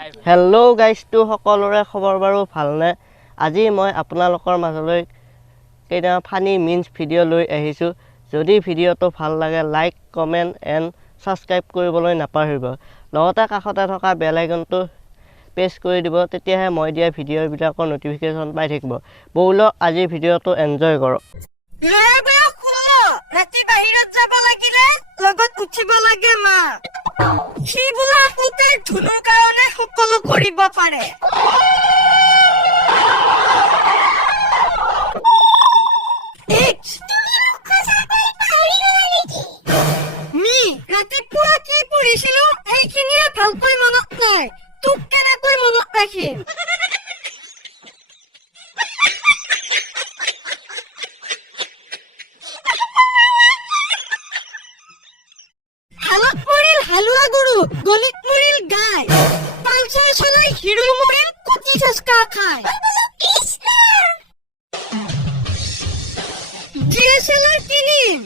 Hello' guys two সকলোৰে খবৰ বাৰু ভালনে? আজি মই আপোনালোকৰ মাজলৈ কেইটামান ফানি মিন্স ভিডিঅ' লৈ আহিছোঁ। যদি ভিডিঅ'টো ভাল লাগে লাইক কমেণ্ট এণ্ড ছাবস্ক্ৰাইব কৰিবলৈ নাপাহৰিব। লগতে কাষতে থকা বেল আইকনটো প্ৰেছ কৰি দিব, তেতিয়াহে মই দিয়া ভিডিঅ'বিলাকৰ নটিফিকেশ্যন পাই থাকিব। ব'লক আজিৰ ভিডিঅ'টো এনজয় কৰক। ৰাতি বাহিৰত যাব লাগিলে লগত উঠিব লাগে মা। সি বোলা পুতেৰ ধুনুৰ কাৰণে সকলো কৰিব পাৰে। ৰাতিপুৱা কি পঢ়িছিলো সেইখিনিয়ে ভালকৈ মনত নাই, তোক কেনেকৈ মনত ৰাখিম? হালত মৰিল হালোৱা গৰু, গলিত মৰিল গাই, পালচাৰ চলাই হিৰো মৰিল কুটি চেষ্টা খাই। DSLR কিনিম,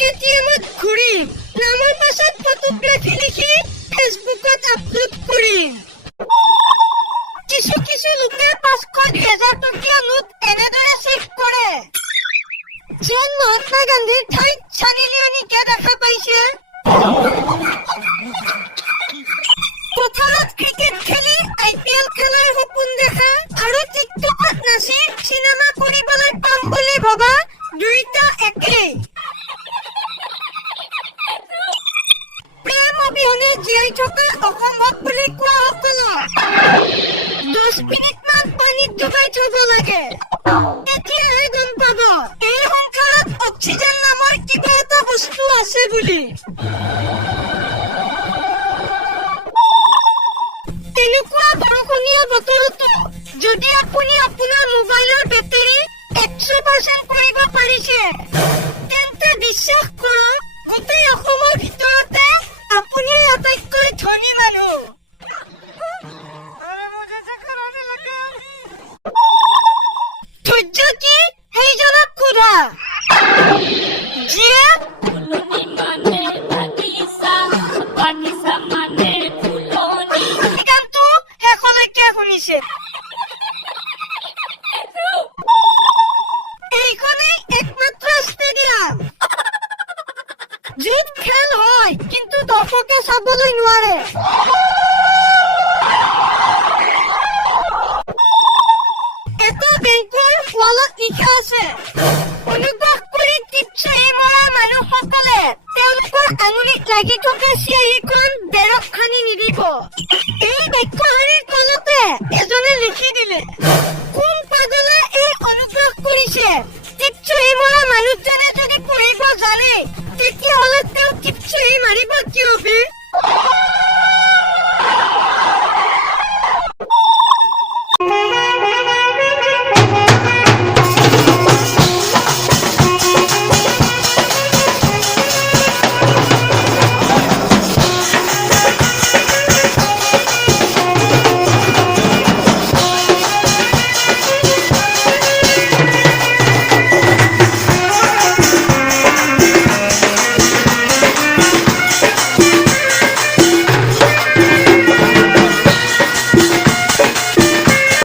KTMত ঘূৰিম, নামৰ পাছত ফটোগ্ৰাফী লিখি ফেচবুকত আপলোড কৰিম। কিছু লোকে 500,000 টকীয়া নোট এনেদৰে চেভ কৰে যেন মহাত্মা গান্ধীৰ ঠাইত ছানী লিয়নিকে দেখা পাইছে। পথাৰত ক্ৰিকেট খেলি IPL খেলাৰ সপোন দেখা আৰু টিকটকত নাচি চিনেমা কৰিবলৈ পাম বুলি ভবা দুইটা একেই। প্ৰেম অবিহনে জীয়াই থকা অসম্ভৱ বুলি কোৱা সকলক 10 মিনিটমান পানীত ডুবাই থব লাগে, তেতিয়াহে গম পাব এই সংসাৰত অক্সিজেন নামৰ কিবা এটা বস্তু আছে বুলি। তেনেকুৱা বৰষুণীয়া বতৰতো যদি আপুনি আপোনাৰ মোবাইলৰ বেটাৰী 100% কৰিব পাৰিছে, তেন্তে বিশ্বাস কৰক গোটেই অসমৰ ভিতৰতে আপুনি আটাইতকৈ ধনী মানুহ। ধৈৰ্য কি সেইজনক সোধা, যিয়ে গানটো শেষলৈকে শুনিছে। এইখনেই একমাত্ৰ ষ্টেডিয়াম য'ত খেল হয় কিন্তু দৰ্শকে চাবলৈ নোৱাৰে। এটা বেংকৰ ৱালত লিখা আছে, অনুগ্ৰহ কৰি টিপছাই মৰা মানুহসকলে তেওঁলোকৰ আঙুলিত লাগি থকা চিয়াহীখন বেৰত সানি নিদিব। এই বাক্যশাৰীৰ তলতে এজনে লিখি দিলে, কোন পাগলে এই অনুগ্ৰহ কৰিছে? টিপছাই মৰা মানুহজনে যদি পঢ়িব জানে তেতিয়াহ'লে তেওঁ টিপছাই মাৰিব কিয় বে?